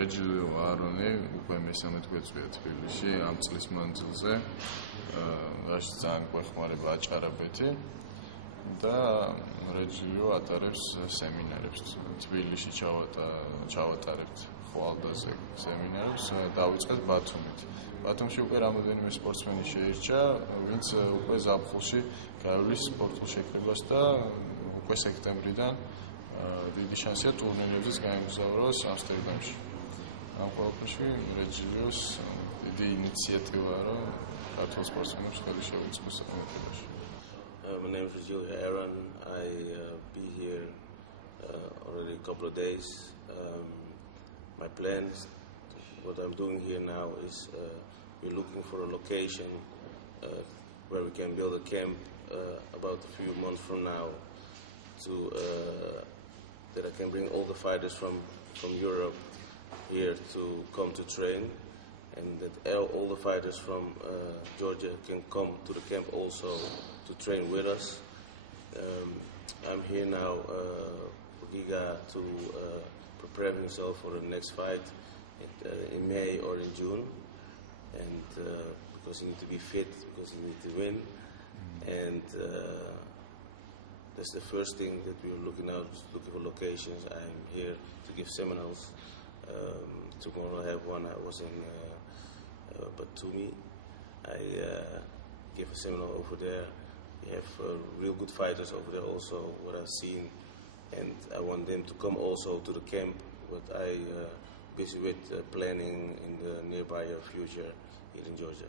რეჯილი არონი უკვე მესამე თვეწვია თბილისში ამ წლის მანძილზე. რაში ძალიან გვეხმარება აჭარაბეთი და რეჯილიო ატარებს სემინარებს. თბილისში ჩავატარებთ ხვალდაზე სემინარებს, დავიწყეთ ბათუმით. ბათუმში უკვე რამოდენიმე სპორტსმენი შეირჩა, ვინც უკვე ზაფხულში გაივლის სპორტულ შეკრებას და უკვე სექტემბრიდან დიდი შანსია ტურნირებზეც გაემგზავროს ამსტერდამში. ამ ყველაფერში რეჯილიოს დიდი ინიციატივაა, რომ ქართულ სპორტსმენებს ხელი შეუწყოს საკონკურსოში. My name is Regilio Aaron. I'll be here already a couple of days. My plans, what I'm doing here now is we're looking for a location where we can build a camp about a few months from now that I can bring all the fighters from Europe here to come to train, and that all the fighters from Georgia can come to the camp also to train with us. I'm here now for Giga to prepare himself for the next fight in May or in June, and because he needs to be fit, because he needs to win, and that's the first thing that we're looking for locations. I'm here to give seminars. Tomorrow I have one. I was in Batumi. I gave a seminar over there. We have real good fighters over there also, what I've seen, and I want them to come also to the camp, but I busy with planning in the nearby future here in Georgia.